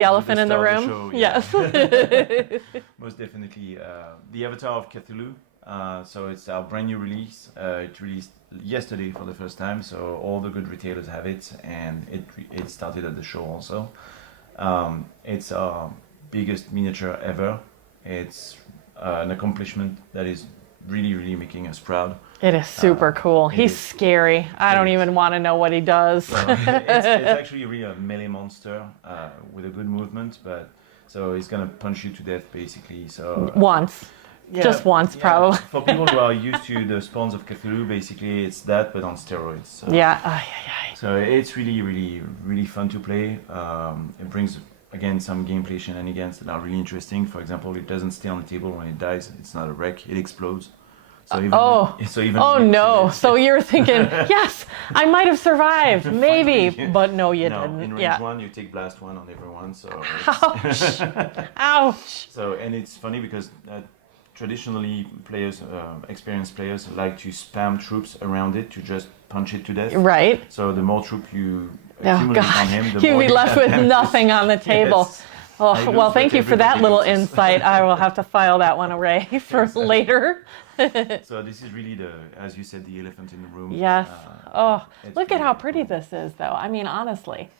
The elephant in the star of room. show, yeah. Yes. Most definitely. The Avatar of Cthulhu. So it's our brand new release. It released yesterday for the first time, so all the good retailers have it, and it started at the show also. It's our biggest miniature ever. It's an accomplishment that is really making us proud. It is super cool. He's scary. I don't even want to know what he does. So it's actually really a melee monster with a good movement, but so he's gonna punch you to death basically. So once. yeah, Just once, probably. For people who are used to the spawns of Cthulhu, basically it's that, but on steroids. So, Yeah. So it's really fun to play. It brings again some gameplay shenanigans that are really interesting. For example, it doesn't stay on the table when it dies. It's not a wreck. It explodes. So even oh no! So you're thinking, yes, I might have survived, maybe, but no, you didn't. In range 1, you take blast 1 on everyone. So ouch, ouch. So and it's funny because traditionally players, experienced players, like to spam troops around it to just punch it to death. Right. So the more troop you accumulate on him, the you'd more be left with nothing on the table. Yes. Oh, well, thank you for that little loses. insight. I will have to file that one away for later. So this is really as you said, the elephant in the room. Yes. Look really at how cool. pretty this is, though. I mean, honestly,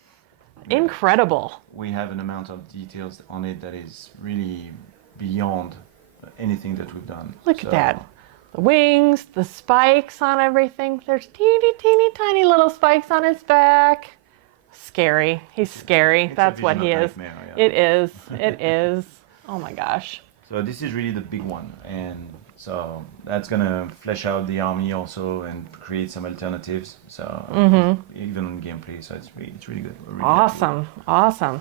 incredible. We have an amount of details on it that is really beyond anything that we've done. Look at that. The wings, the spikes on everything. There's teeny tiny little spikes on his back. Scary. He's scary. It's That's a what vision he of is. nightmare, yeah. It is. It is. Oh my gosh. So this is really the big one, and so that's gonna flesh out the army also and create some alternatives. So even on gameplay, so it's really good. We're really happy. Awesome.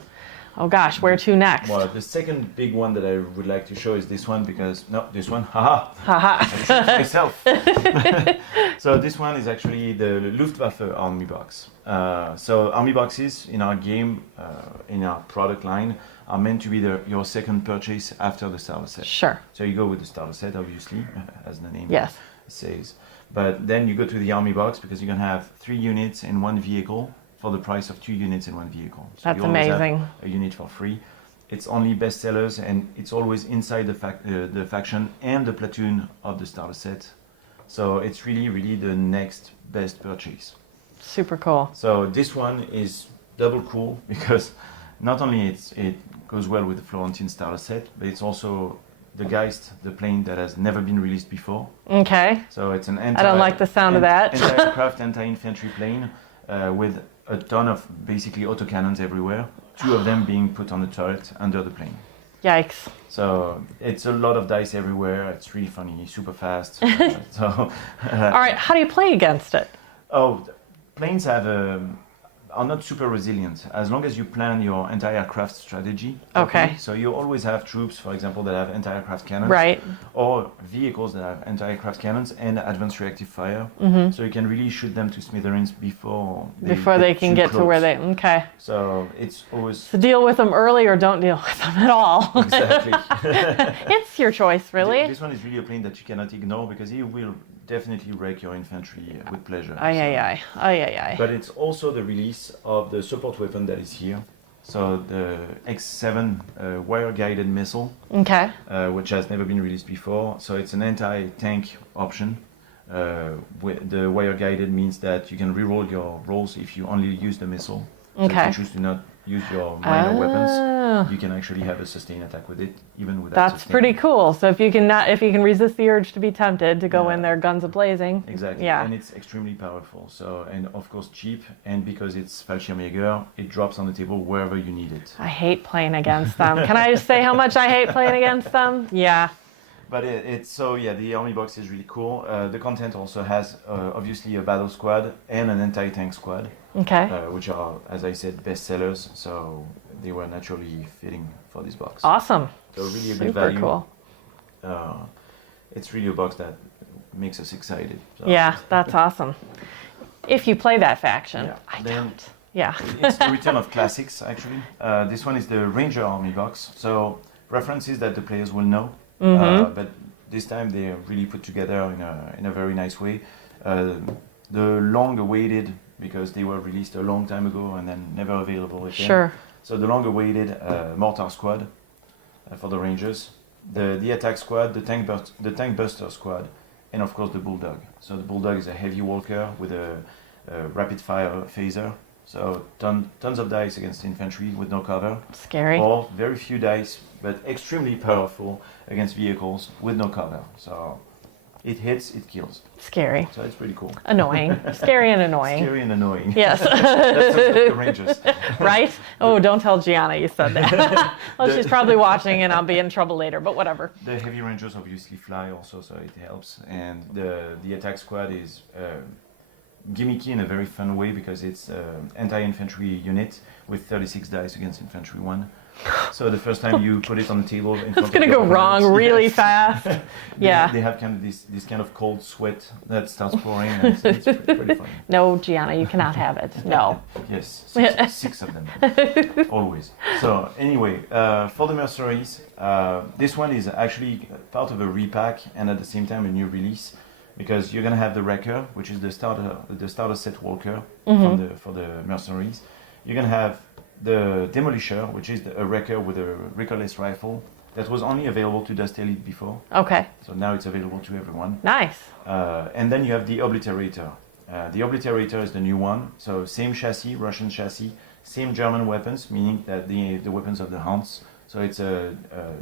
Oh gosh, where to next? Well, the second big one that I would like to show is this one because this one, haha, Haha. I tricked myself. So this one is actually the Luftwaffe army box. So army boxes in our game, in our product line, are meant to be your second purchase after the starter set. Sure. So you go with the starter set, obviously, as the name Yes. says. But then you go to the army box because you're gonna have 3 units in one vehicle for the price of 2 units in one vehicle. So That's you always amazing. have a unit for free. It's only bestsellers, and it's always inside the faction and the platoon of the starter set. So it's really the next best purchase. Super cool. So this one is double cool because not only it goes well with the Florentine starter set, but it's also the Geist, the plane that has never been released before. Okay. So it's an I don't like the sound of that. anti-aircraft, anti-infantry plane with a ton of basically autocannons everywhere. 2 of them being put on the turret under the plane. Yikes. So it's a lot of dice everywhere. It's really funny, super fast. All right, how do you play against it? Planes are not super resilient as long as you plan your anti-aircraft strategy. Okay. So you always have troops, for example, that have anti-aircraft cannons. Right. Or vehicles that have anti-aircraft cannons and advanced reactive fire. So you can really shoot them to smithereens before they can get to where they... Okay. So it's always... So deal with them early or don't deal with them at all. Exactly. It's your choice, really. This one is really a plane that you cannot ignore because he will definitely wreck your infantry with pleasure. Aye. But it's also the release of the support weapon that is here. So the X7 wire-guided missile, Okay. which has never been released before. So it's an anti-tank option. The wire-guided means that you can reroll your rolls if you only use the missile. So Okay. if you choose to not use your minor weapons, you can actually have a sustained attack with it, even without. That's pretty cool. So if you can resist the urge to be tempted to go in there guns a-blazing. Exactly. Yeah. And it's extremely powerful. So, and of course cheap, and because it's Fallschirmjäger, it drops on the table wherever you need it. I hate playing against them. Can I just say how much I hate playing against them? Yeah. But the army box is really cool. The content also has obviously a battle squad and an anti-tank squad, Okay. which are, as I said, bestsellers. So they were naturally fitting for this box. Awesome. So really a Super good value. cool. It's really a box that makes us excited. So. Yeah, that's awesome. If you play that faction, Yeah. I Then- don't. Yeah. It's the return of classics, actually. This one is the Ranger Army box. So references that the players will know, but this time they are really put together in a very nice way. The long-awaited, because they were released a long time ago and then never available again. Sure. So the long-awaited mortar squad for the Rangers, the attack squad, the tank buster squad, and of course the bulldog. So the bulldog is a heavy walker with a rapid fire phaser. So tons of dice against infantry with no cover. Scary. Or very few dice, but extremely powerful against vehicles with no cover. So it hits, it kills. Scary. So it's pretty cool. Annoying. Scary and annoying. Scary and annoying. Yes. That's the Rangers. Right? Oh, don't tell Gianna you said that. Well, she's probably watching and I'll be in trouble later, but whatever. The heavy Rangers obviously fly also, so it helps. And the attack squad is gimmicky in a very fun way because it's anti-infantry unit with 36 dice against infantry 1. So the first time you put it on the table, in It's going to go wrong really fast. Yeah. They have kind of this kind of cold sweat that starts pouring, and it's pretty funny. No, Gianna, you cannot have it. No. Yes, six of them, always. So anyway, for the Mercenaries, this one is actually part of a repack and at the same time a new release, because you're gonna have the Wrecker, which is the starter set walker for the Mercenaries. You're gonna have the Demolisher, which is a Wrecker with a reckless rifle that was only available to Dust Elite before. Okay. So now it's available to everyone. Nice. And then you have the Obliterator. The Obliterator is the new one. So same chassis, Russian chassis, same German weapons, meaning that the weapons of the Hunts. So it's a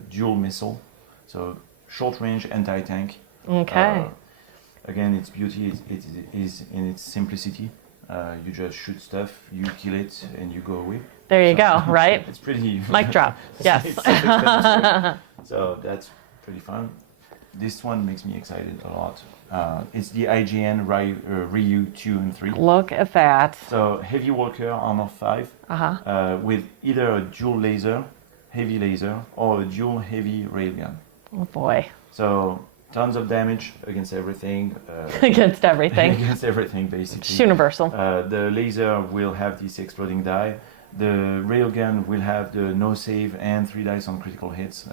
dual missile. So short range anti-tank. Okay. Again, its beauty is in its simplicity. You just shoot stuff, you kill it, and you go away. There you go, right? It's pretty... Mic drop, yes. So that's pretty fun. This one makes me excited a lot. It's the IGN Ryu 2 and 3. Look at that. So heavy walker, armor 5, with either a dual laser, heavy laser, or a dual heavy railgun. Oh boy. So tons of damage against everything. Against everything. Against everything, basically. It's universal. The laser will have this exploding die. The railgun will have the no save and 3 dice on critical hits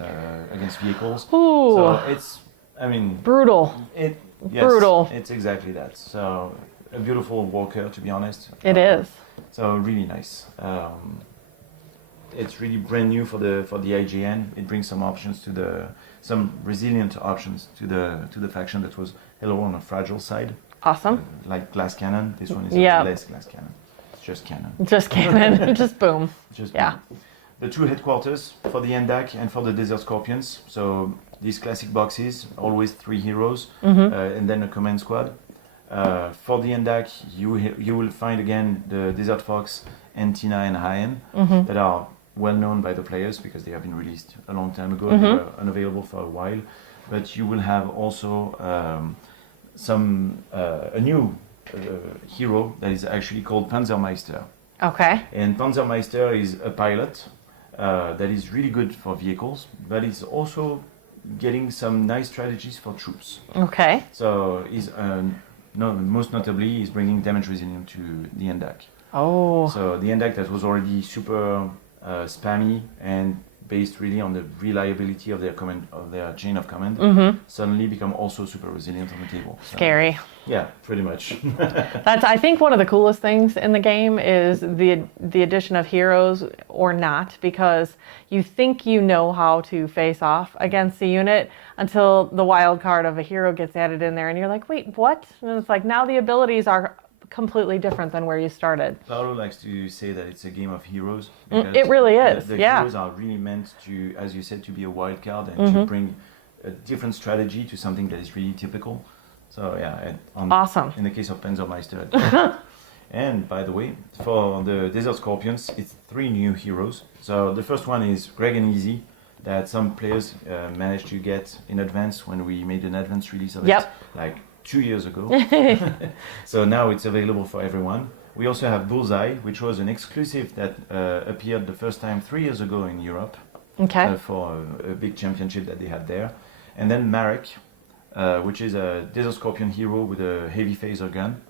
against vehicles. Ooh. So it's, I mean... Brutal. Yes, brutal. It's exactly that. So a beautiful walker, to be honest. It is. So really nice. It's really brand new for the IGN. It brings some resilient options to the faction that was a little on the fragile side. Awesome. Like glass cannon. This one is less glass cannon. It's just cannon. Just cannon. Just boom. Just yeah. boom. The 2 headquarters for the Endak and for the Desert Scorpions. So these classic boxes, always 3 heroes, and then a command squad. For the Endak, you will find again the Desert Fox and Tina and Hayen that are well known by the players because they have been released a long time ago and they were unavailable for a while. But you will have also a new hero that is actually called Panzermeister. Okay. And Panzermeister is a pilot that is really good for vehicles, but is also getting some nice strategies for troops. Okay. So he's most notably he's bringing damage resilience to the Endak. Oh. So the Endak that was already super spammy and based really on the reliability of their chain of command, suddenly become also super resilient on the table. So, scary. yeah, pretty much. That's, I think, one of the coolest things in the game is the addition of heroes or not, because you think you know how to face off against the unit until the wild card of a hero gets added in there and you're like, wait, what? And it's like, now the abilities are completely different than where you started. Paolo likes to say that it's a game of heroes. It really is, the yeah. heroes are really meant to, as you said, to be a wild card and to bring a different strategy to something that is really typical. So yeah, awesome. In the case of Panzermeister. And by the way, for the Desert Scorpions, it's 3 new heroes. So the first one is Greg and Easy, that some players managed to get in advance when we made an advance release of it, like 2 years ago. So now it's available for everyone. We also have Bullseye, which was an exclusive that appeared the first time 3 years ago in Europe. Okay. For a big championship that they had there. And then Marek, which is a Desert Scorpion hero with a heavy phaser gun.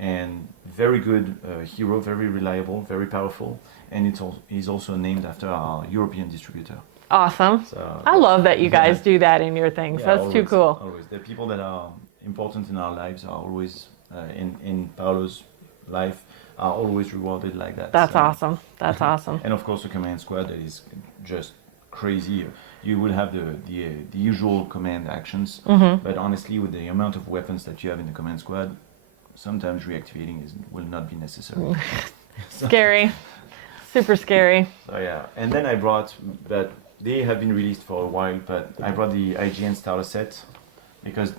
And very good hero, very reliable, very powerful. And he's also named after our European distributor. Awesome. So, I love that you guys do that in your things. Yeah, That's too cool. Always. The people that are important in our lives are always in Paolo's life are always rewarded like that. That's So- awesome. That's awesome. And of course, the command squad that is just crazy. You will have the usual command actions, but honestly, with the amount of weapons that you have in the command squad, sometimes reactivating will not be necessary. Scary. Super scary. So yeah, and then I brought, but they have been released for a while, but I brought the IGN starter set because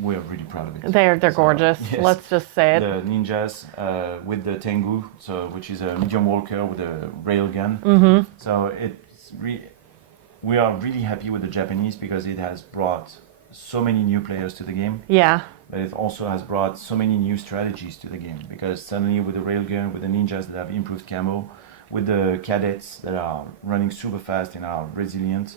we're really proud of it. They're So, gorgeous. yes. Let's just say it. The ninjas with the Tengu, so which is a medium walker with a rail gun. So we are really happy with the Japanese because it has brought so many new players to the game, Yeah. but it also has brought so many new strategies to the game because suddenly with the railgun, with the ninjas that have improved camo, with the cadets that are running super fast and are resilient,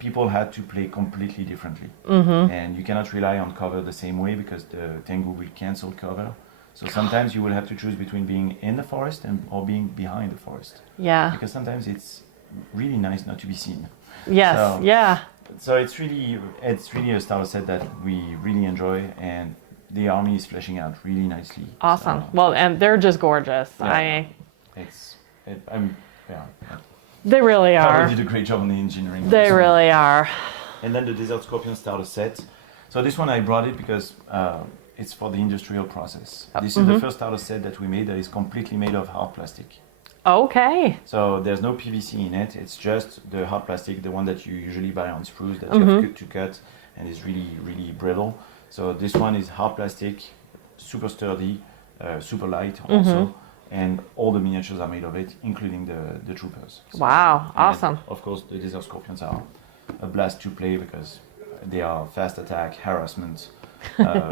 people had to play completely differently. And you cannot rely on cover the same way because the Tengu will cancel cover. So sometimes you will have to choose between being in the forest or being behind the forest. Yeah. Because sometimes it's really nice not to be seen. Yes. So- Yeah. So it's really a starter set that we really enjoy, and the army is fleshing out really nicely. Awesome. So Well, and they're just gorgeous. Yeah. They really Probably are. did a great job on the engineering. of They this one. really are. And then the Desert Scorpion starter set. So this one I brought it because it's for the industrial process. This is the first starter set that we made that is completely made of hard plastic. Okay. So there's no PVC in it. It's just the hard plastic, the one that you usually buy on sprues that you have to cut and is really, really brittle. So this one is hard plastic, super sturdy, super light also. And all the miniatures are made of it, including the troopers. So- Wow. and Awesome. of course, the Desert Scorpions are a blast to play because they are fast attack, harassment,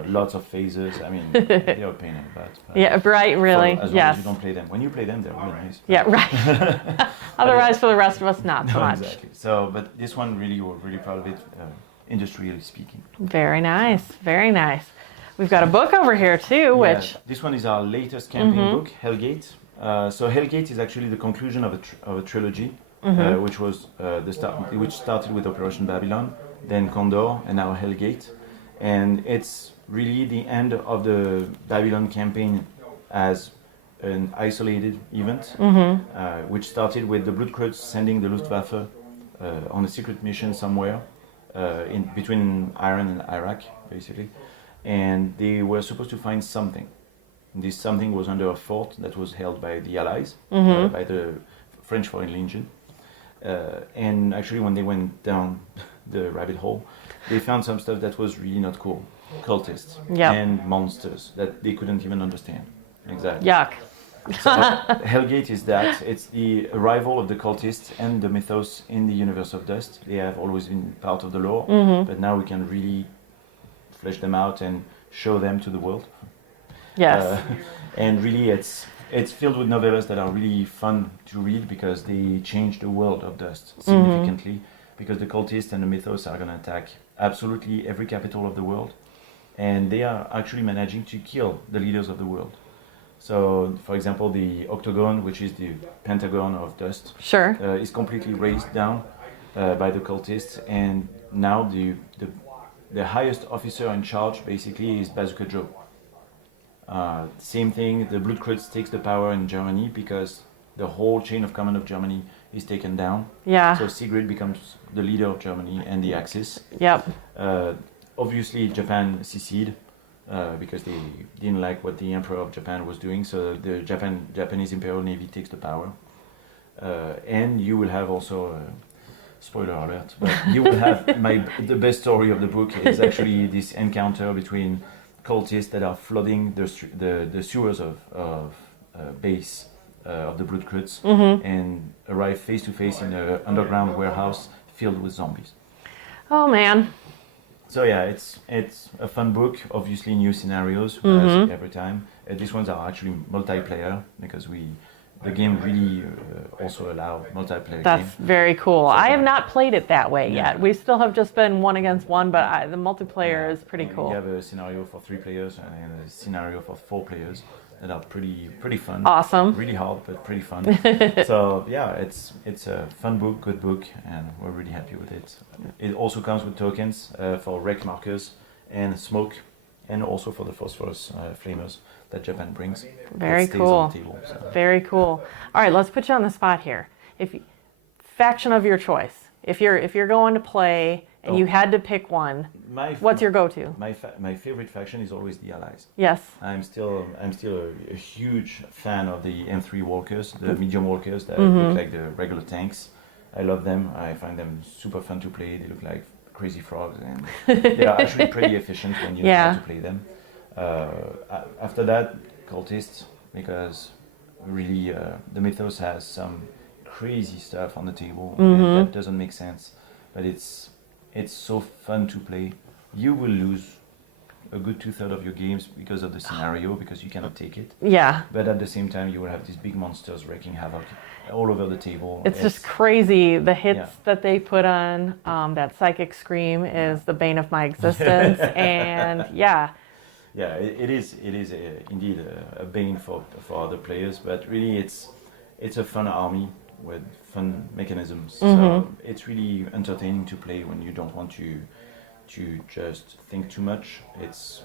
lots of phases. I mean, they are a pain in the butt. but Yeah. Right. Really. as long as Yes. you don't play them. When you play them, they're really nice. Yeah. Right. Otherwise, for the rest of us, not so No, much. exactly. So, but this one really, we're really proud of it, industrially speaking. Very nice. Very nice. We've got a book over here too, Yeah, which this one is our latest campaign book, Hellgate. So Hellgate is actually the conclusion of a trilogy, which was which started with Operation Babylon, then Condor, and now Hellgate. And it's really the end of the Babylon campaign as an isolated event, which started with the Blutkreuz sending the Luftwaffe on a secret mission somewhere in between Iran and Iraq, basically. And they were supposed to find something. This something was under a fort that was held by the Allies, by the French Foreign Legion. And actually, when they went down the rabbit hole, they found some stuff that was really not cool. Cultists and monsters that they couldn't even understand. Exactly. yuck. So, Hellgate is that. It's the arrival of the cultists and the mythos in the universe of Dust. They have always been part of the lore, but now we can really flesh them out and show them to the world. Yes. And really, it's filled with novellas that are really fun to read because they change the world of Dust significantly. Because the cultists and the mythos are going to attack absolutely every capital of the world, and they are actually managing to kill the leaders of the world. So, for example, the Octagon, which is the Pentagon of Dust, Sure. is completely razed down by the cultists, and now the highest officer in charge basically is Bazooka Joe. Same thing, the Blutkreuz takes the power in Germany because the whole chain of command of Germany is taken down. Yeah. So Sigrid becomes the leader of Germany and the Axis. Yep. Obviously, Japan seceded because they didn't like what the Emperor of Japan was doing. So the Japanese Imperial Navy takes the power. And you will have also, spoiler alert, but you will have the best story of the book is actually this encounter between cultists that are flooding the sewers of base of the Blutkreuz and arrive face to face in an underground warehouse filled with zombies. Oh man. So yeah, it's a fun book. Obviously, new scenarios as every time. These ones are actually multiplayer because the game really also allow multiplayer. That's very cool. I have not played it that way Yeah. yet. We still have just been one against one, but the multiplayer is pretty cool. We have a scenario for 3 players and a scenario for 4 players that are pretty fun. Awesome. Really hard, but pretty fun. So yeah, it's a fun book, good book, and we're really happy with it. It also comes with tokens for wreck markers and smoke and also for the phosphorus flamers that Japan brings. Very It stays cool. on the table, so. Very cool. All right, let's put you on the spot here. Faction of your choice. If you're going to play and you had to pick one, what's your go-to? My favorite faction is always the Allies. Yes. I'm still a huge fan of the M3 walkers, the medium walkers that look like the regular tanks. I love them. I find them super fun to play. They look like crazy frogs, and they are actually pretty efficient when you know how to play them. After that, cultists, because really the Mythos has some crazy stuff on the table and that doesn't make sense, but it's so fun to play. You will lose a good 2/3 of your games because of the scenario, because you cannot take it. Yeah. But at the same time, you will have these big monsters wreaking havoc all over the table. It's just crazy. The hits that they put on, that psychic scream is the bane of my existence. And yeah, it is indeed a bane for other players, but really it's a fun army with fun mechanisms. So it's really entertaining to play when you don't want to just think too much. It's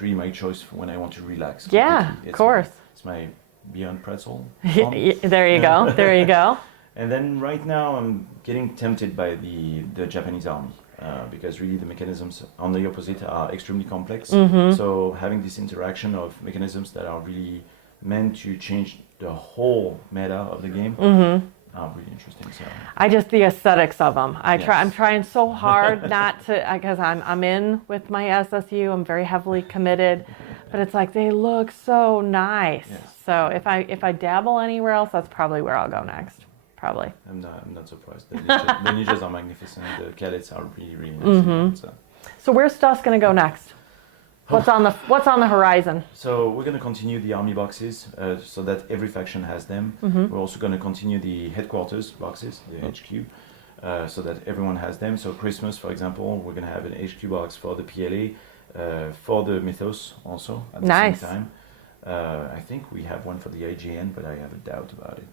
really my choice for when I want to relax. Yeah, of course. It's my Beyond Pretzel. There you go. There you go. And then right now I'm getting tempted by the Japanese army because really the mechanisms on the opposite are extremely complex. So having this interaction of mechanisms that are really meant to change the whole meta of the game are really interesting. So the aesthetics of them. I'm trying so hard not to, because I'm in with my SSU. I'm very heavily committed, but it's like they look so nice. Yes. So if I dabble anywhere else, that's probably where I'll go next. Probably. I'm not surprised. The ninjas are magnificent. The cadets are really, really nice. So where's Stuss going to go next? What's on the horizon? So we're going to continue the army boxes so that every faction has them. We're also going to continue the headquarters boxes, the HQ, so that everyone has them. So Christmas, for example, we're going to have an HQ box for the PLA, for the Mythos also at the same time. I think we have one for the IGN, but I have a doubt about it.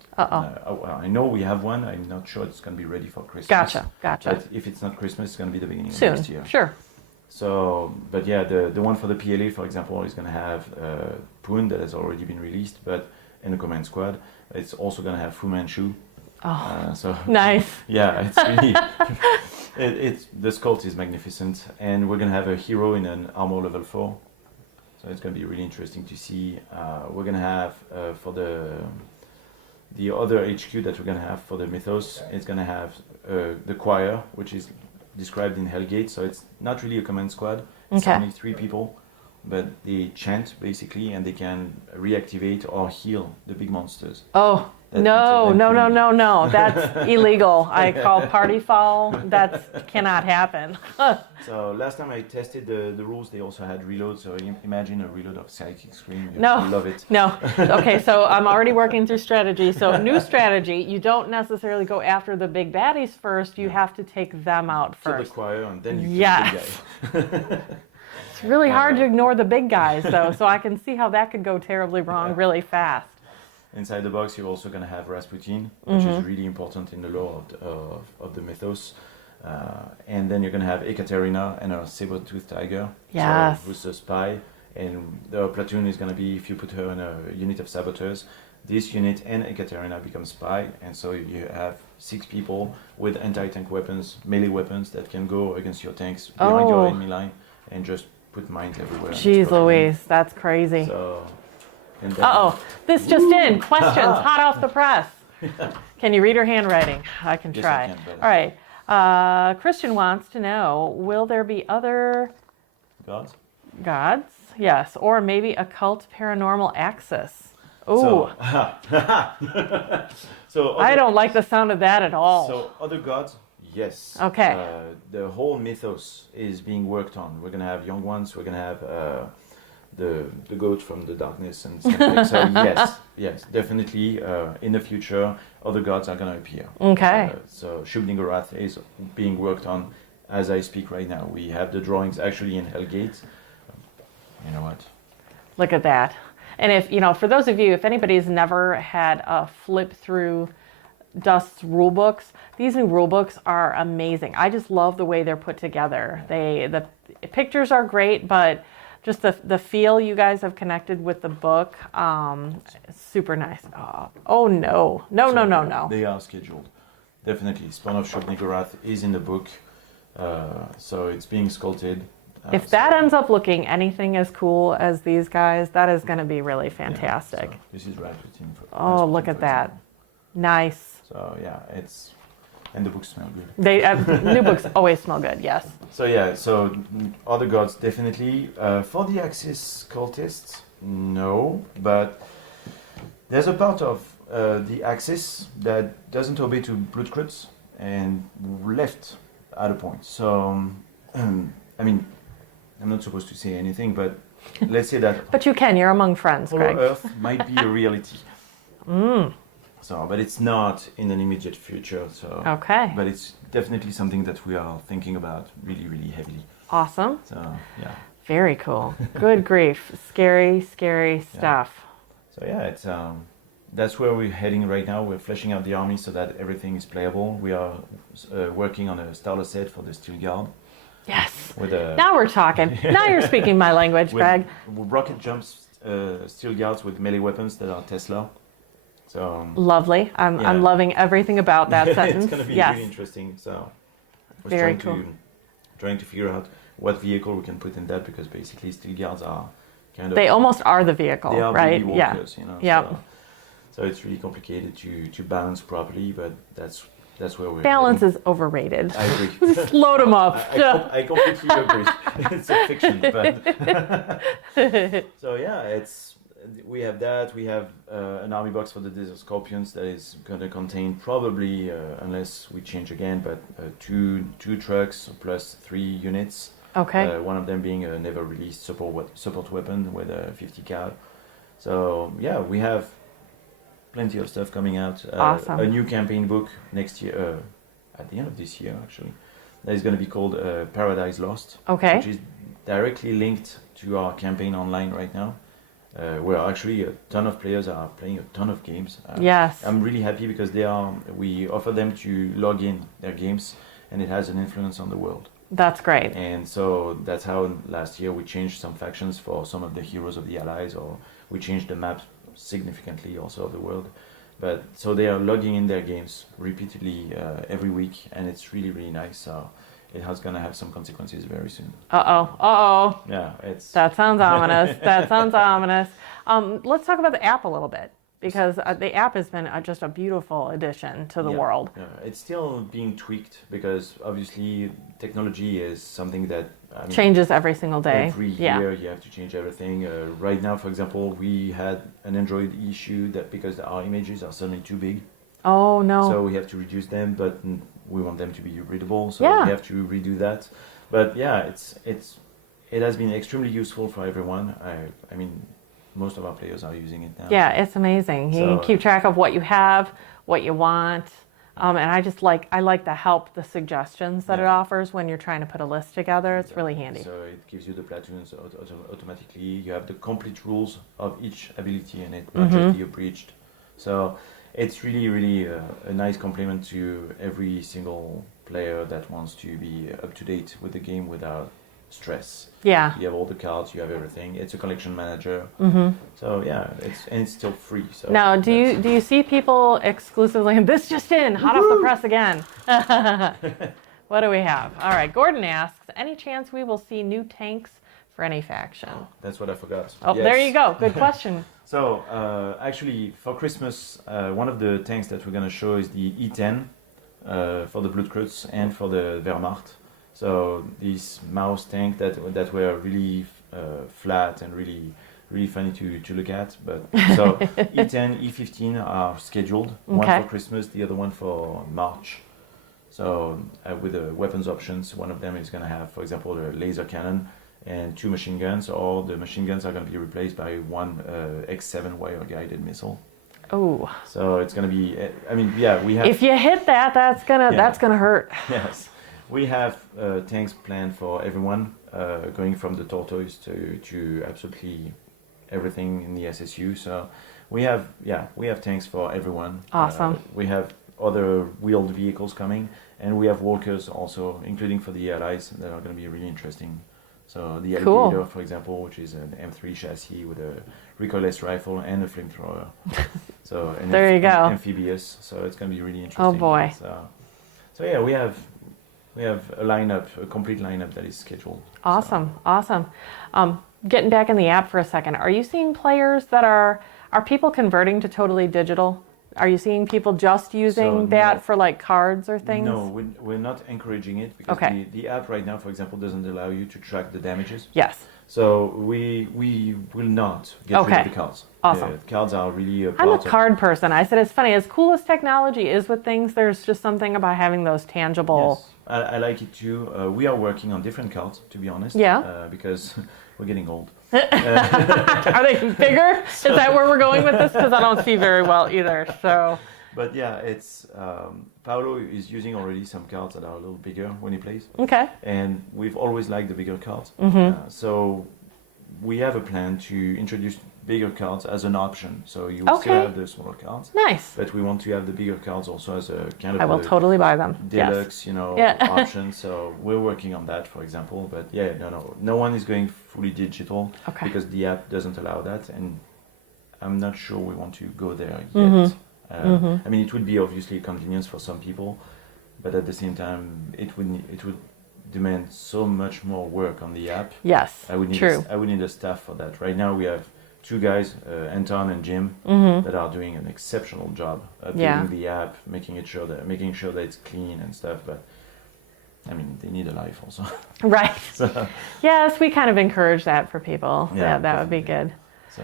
I know we have one. I'm not sure it's going to be ready for Christmas. Gotcha. But if it's not Christmas, it's going to be the beginning Soon. of next year. Sure. So, but yeah, the one for the PLA, for example, is going to have Poon that has already been released, but in the command squad, it's also going to have Fu Manchu. So nice. Yeah, it's really the sculpt is magnificent, and we're going to have a hero in an armor level 4. So it's going to be really interesting to see. We're going to have for the other HQ that we're going to have for the Mythos, it's going to have the choir, which is described in Hellgate. So it's not really a command squad. It's only 3 people, but they chant basically, and they can reactivate or heal the big monsters. Oh. No. That's illegal. I call party foul. That cannot happen. So last time I tested the rules, they also had reload. So imagine a reload of Psychic Scream. You love it. No. Okay, so I'm already working through strategy. So new strategy, you don't necessarily go after the big baddies first. You have to take them out first. So the choir, and then you kill the big guy. It's really hard to ignore the big guys, though. So I can see how that could go terribly wrong really fast. Inside the box, you're also going to have Rasputin, which is really important in the lore of the Mythos. And then you're going to have Ekaterina and her saber-toothed tiger, yes. Who's a spy. And the platoon is going to be, if you put her in a unit of saboteurs, this unit and Ekaterina become spy. And so you have 6 people with anti-tank weapons, melee weapons that can go against your tanks behind your enemy line and just put mines everywhere. Jeez Louise, that's crazy. So... This just in. Questions hot off the press. Can you read her handwriting? I can try. Yes, I can, all right. Christian wants to know, will there be other gods? Yes. Or maybe occult paranormal axis? Ooh. So I don't like the sound of that at all. So other gods, yes. Okay. The whole mythos is being worked on. We're going to have young ones. We're going to have... the goat from the darkness and stuff like so yes, definitely in the future other gods are going to appear. Okay. So Shub-Niggurath is being worked on as I speak right now. We have the drawings actually in Hellgate. You know what? Look at that. And if, for those of you, if anybody's never had a flip through Dust's rule books, these new rule books are amazing. I just love the way they're put together. The pictures are great, but just the feel you guys have connected with the book, super nice. Oh no, no, no, no, no. They are scheduled. Definitely. Spawn of Shub-Niggurath is in the book. So it's being sculpted. If that ends up looking anything as cool as these guys, that is going to be really fantastic. So this is Rasputin. Look at that. Nice. So yeah, and the books smell good. They new books always smell good. Yes. So yeah, so other gods definitely. For the Axis cultists, no, but there's a part of the Axis that doesn't obey to Blutkreuts and left at a point. So I mean, I'm not supposed to say anything, but let's say that. But you can. You're among friends, Hollow Greg. Earth might be a reality. So, but it's not in an immediate future. So, Okay. But it's definitely something that we are thinking about really, really heavily. Awesome. So, yeah. Very cool. Good grief. Scary, scary stuff. So yeah, it's that's where we're heading right now. We're fleshing out the army so that everything is playable. We are working on a starter set for the Steel Guard. Yes. With a, Now we're talking. Now you're speaking my language, Greg. with rocket jumps, Steel Guards with melee weapons that are Tesla. So Lovely. I'm loving everything about that sentence. It's going to be yes. really interesting. So we're Very cool. trying to figure out what vehicle we can put in that, because basically Steel Guards are kind of... They almost are the vehicle, they are right? really walkers, you know. Yep. So it's really complicated to balance properly, but that's where we're Balance heading. is overrated. I agree. Just load them up. I completely agree. It's a fiction, but so yeah, we have that. We have an army box for the Desert Scorpions that is going to contain probably, unless we change again, but two trucks plus 3 units. Okay. One of them being a never released support weapon with a 50 cal. So yeah, we have plenty of stuff coming out. Awesome. A new campaign book next year, at the end of this year actually, that is going to be called Paradise Lost. Okay. Which is directly linked to our campaign online right now, where actually a ton of players are playing a ton of games. Yes. I'm really happy because we offer them to log in their games, and it has an influence on the world. That's great. And so that's how last year we changed some factions for some of the heroes of the Allies, or we changed the map significantly also of the world. But so they are logging in their games repeatedly every week, and it's really, really nice. So it has gonna have some consequences very soon. Uh-oh. Yeah, it's... That sounds ominous. That sounds ominous. Let's talk about the app a little bit, because the app has been just a beautiful addition to the world. Yeah, it's still being tweaked, because obviously technology is something that changes every single day. Every year you have to change everything. Right now, for example, we had an Android issue that because our images are suddenly too big. Oh no. So we have to reduce them, but we want them to be readable, so Yeah. we have to redo that. But yeah, it has been extremely useful for everyone. I mean, most of our players are using it now. Yeah, it's amazing. You can keep track of what you have, what you want. And I like the help, the suggestions that it offers when you're trying to put a list together. It's really handy. So it gives you the platoons automatically. You have the complete rules of each ability in it, not just the abridged. So it's really, really a nice complement to every single player that wants to be up to date with the game without stress. Yeah. You have all the cards, you have everything. It's a collection manager. So yeah, it's still free. So now, do you see people exclusively? This just in, hot off the press again. What do we have? All right, Gordon asks, any chance we will see new tanks for any faction? That's what I forgot. Oh, yes. There you go. Good question. So actually, for Christmas, one of the tanks that we're gonna show is the E10 for the Blutkreuts and for the Wehrmacht. So these mouse tank that were really flat and really funny to look at. But so E10, E15 are scheduled. One for Christmas, the other one for March. So with the weapons options, one of them is going to have, for example, a laser cannon and 2 machine guns, or the machine guns are going to be replaced by one X7 wire guided missile. Oh. So it's going to be. I mean, yeah, we have. If you hit that, that's gonna hurt. Yes. We have tanks planned for everyone, going from the tortoise to absolutely everything in the SSU. So we have tanks for everyone. Awesome. We have other wheeled vehicles coming, and we have walkers also, including for the allies, that are going to be really interesting So the Cool. Alligator, for example, which is an M3 chassis with a recoilless rifle and a flamethrower. So and There you go. amphibious. So it's going to be really interesting. Oh boy. So yeah, we have a lineup, a complete lineup that is scheduled. Awesome, awesome. Getting back in the app for a second, are you seeing players that are people converting to totally digital? Are you seeing people just using that for like cards or things? No, we're not encouraging it because the app right now, for example, doesn't allow you to track the damages. Yes. So we will not get rid of the cards. Awesome. Cards are really I'm a card person. I said it's funny, as cool as technology is with things, there's just something about having those tangible. Yes, I like it too. We are working on different cards, to be honest. Yeah. Because we're getting old. Are they bigger? Is that where we're going with this? Because I don't see very well either. So. But yeah, it's Paolo is using already some cards that are a little bigger when he plays. Okay. And we've always liked the bigger cards. So we have a plan to introduce bigger cards as an option. So you will still have the smaller cards. Nice. But we want to have the bigger cards also as a kind of I will totally buy them. deluxe, Yes. option. So we're working on that, for example. But yeah, no one is going fully digital because the app doesn't allow that, and I'm not sure we want to go there yet. I mean, it would be obviously a convenience for some people, but at the same time, it would demand so much more work on the app. Yes, I would need a staff for that. Right now, we have two guys, Anton and Jim, that are doing an exceptional job updating the app, making sure that it's clean and stuff. But I mean, they need a life also. Right. So, yes, we kind of encourage that for people. Yeah, that would be good. So.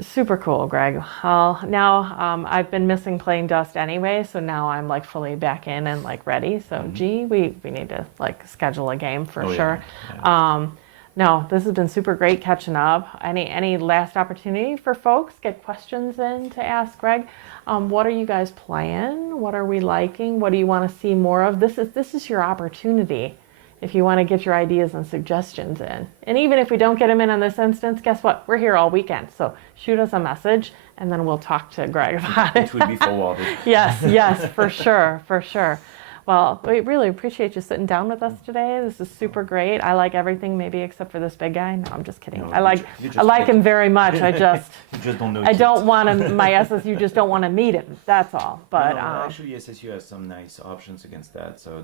Super cool, Greg. Well, now I've been missing playing Dust anyway, so now I'm like fully back in and like ready. So gee, we need to like schedule a game for sure. Yeah. No, this has been super great catching up. Any last opportunity for folks? Get questions in to ask Greg. What are you guys playing? What are we liking? What do you want to see more of? This is your opportunity. If you want to get your ideas and suggestions in. And even if we don't get them in on this instance, guess what? We're here all weekend. So shoot us a message and then we'll talk to Greg about it. It will be forwarded. Yes, for sure. Well, we really appreciate you sitting down with us today. This is super great. I like everything, maybe except for this big guy. No, I'm just kidding. No, I like him very much. I just you just don't know. I don't want to. My SSU just don't want to meet him. That's all. But actually, SSU has some nice options against that. So.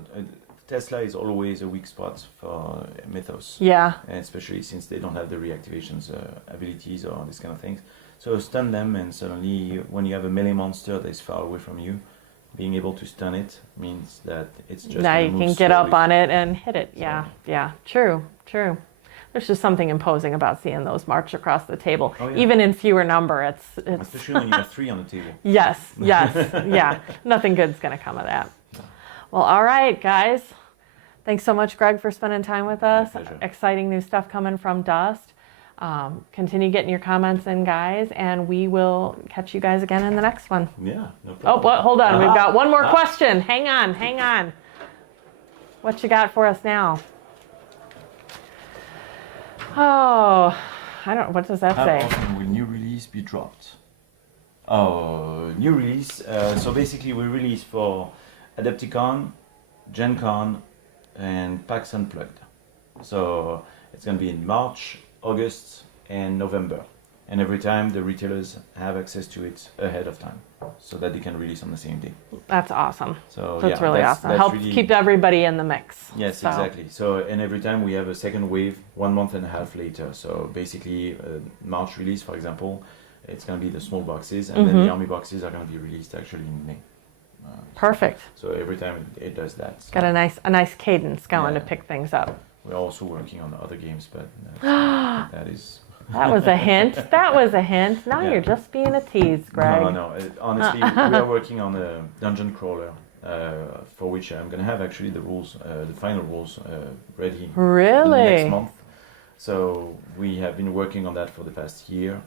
Tesla is always a weak spot for Mythos. Yeah. And especially since they don't have the reactivations abilities or these kind of things. So stun them, and suddenly when you have a melee monster that is far away from you, being able to stun it means that it's just now you can get up on it and hit it. Yeah, true. There's just something imposing about seeing those march across the table, even in fewer number. It's especially when you have three on the table. Yes, yeah. Nothing good's gonna come of that. No. Well, all right, guys. Thanks so much, Greg, for spending time with us. My pleasure. Exciting new stuff coming from Dust. Continue getting your comments in, guys, and we will catch you guys again in the next one. Yeah, no problem. Oh, hold on. We've got one more question. Hang on. What you got for us now? Oh, I don't. What does that say? How often will new release be dropped? Oh, new release. So basically, we release for Adepticon, Gen Con, and PAX Unplugged. So it's going to be in March, August, and November. And every time the retailers have access to it ahead of time, so that they can release on the same day. That's awesome. So that's really awesome. Helps really keep everybody in the mix. Yes, exactly. So and every time we have a second wave 1 month and a half later. So basically, March release, for example, it's going to be the small boxes, and then the army boxes are going to be released actually in May. Perfect. So every time it does that. So got a nice cadence going to pick things up. We're also working on other games, but that is. That was a hint. Now you're just being a tease, Greg. No. Honestly, we are working on a dungeon crawler, for which I'm going to have actually the rules, the final rules, ready. Really? Next month. So we have been working on that for the past year.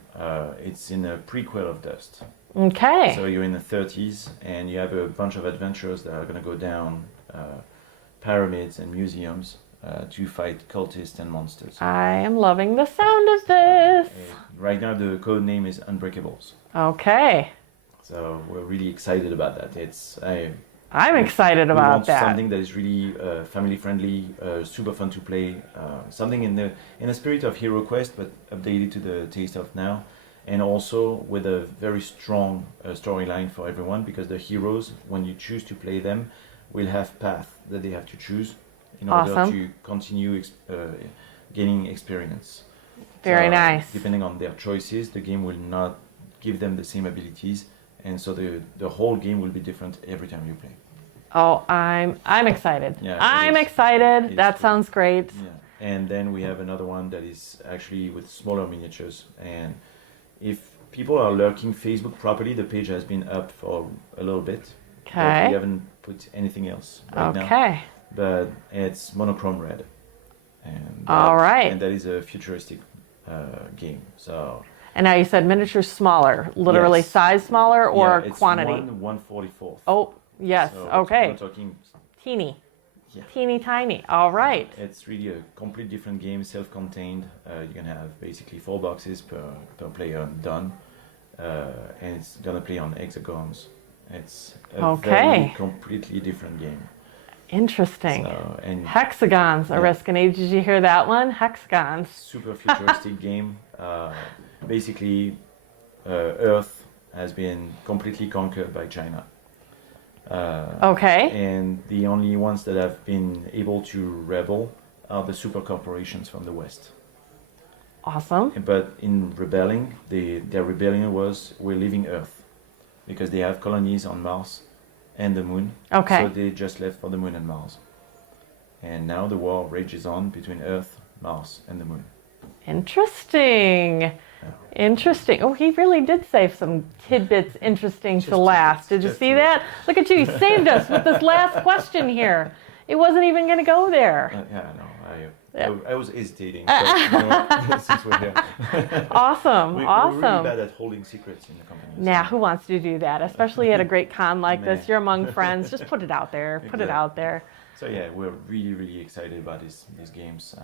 It's in a prequel of Dust. Okay. So you're in the 30s, and you have a bunch of adventurers that are going to go down pyramids and museums to fight cultists and monsters. I am loving the sound of this. Right now, the code name is Unbreakables. Okay. So we're really excited about that. I'm excited We about want that. something that is really family friendly, super fun to play. Something in the spirit of Hero Quest, but updated to the taste of now, and also with a very strong storyline for everyone. Because the heroes, when you choose to play them, will have path that they have to choose in order Awesome. to continue gaining experience. Very So, nice. Depending on their choices, the game will not give them the same abilities, and so the whole game will be different every time you play. Oh, I'm excited. Yeah, it I'm is. excited. It is That cool. sounds great. Yeah, and then we have another one that is actually with smaller miniatures. And if people are lurking Facebook properly, the page has been up for a little bit, but Okay. we haven't put anything else right now. Okay. But it's monochrome red, and All right. and that is a futuristic game. So And now you said miniature smaller, literally Yes. size smaller or yeah, it's quantity? 1/44. Oh, yes. So Okay. we're talking. Teeny. Yeah. Teeny tiny. All right. It's really a complete different game, self-contained. You can have basically 4 boxes per player done, and it's gonna play on hexagons. It's a Okay. very completely different game. Interesting. So, and Hexagons, Yeah. Oriskany. Did you hear that one? Hexagons. super futuristic game. Basically, Earth has been completely conquered by China. Okay. And the only ones that have been able to rebel are the super corporations from the West. Awesome. But in rebelling, their rebellion was we're leaving Earth because they have colonies on Mars and the Moon. Okay. So they just left for the Moon and Mars. And now the war rages on between Earth, Mars, and the Moon. Interesting. Interesting. Oh, he really did save some tidbits interesting to Just last. tidbits, Did you just see tidbits. that? Look at you. You saved us with this last question here. It wasn't even going to go there. Yeah, I know. Yeah. I was hesitating, but you know, since we're here. Awesome. We're Awesome. really bad at holding secrets in the company. Now, so- who wants to do that? Especially at a great con like this. Nah. You're among friends. Just put it out there. Put it Exactly. out there. So yeah, we're really, really excited about these games.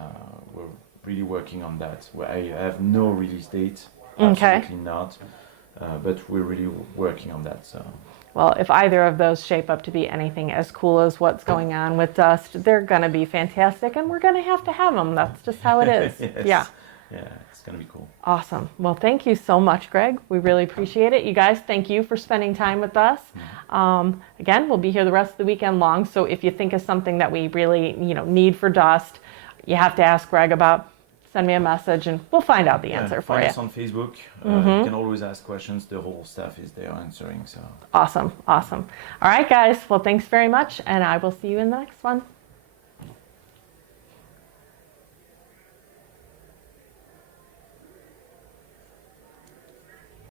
We're really working on that. I have no release date. Okay. Absolutely not. But we're really working on that. So Well, if either of those shape up to be anything as cool as what's going on with Dust, they're going to be fantastic, and we're going to have them. That's just how it is. Yes. Yeah. Yeah, it's gonna be cool. Awesome. Well, thank you so much, Greg. We really appreciate it. You guys, thank you for spending time with us. Again, we'll be here the rest of the weekend long, so if you think of something that we really need for Dust, you have to ask Greg about, send me a message, and we'll find out the answer for Find you. us on Facebook. You can always ask questions. The whole staff is there answering. So Awesome. Awesome. All right, guys. Well, thanks very much, and I will see you in the next one.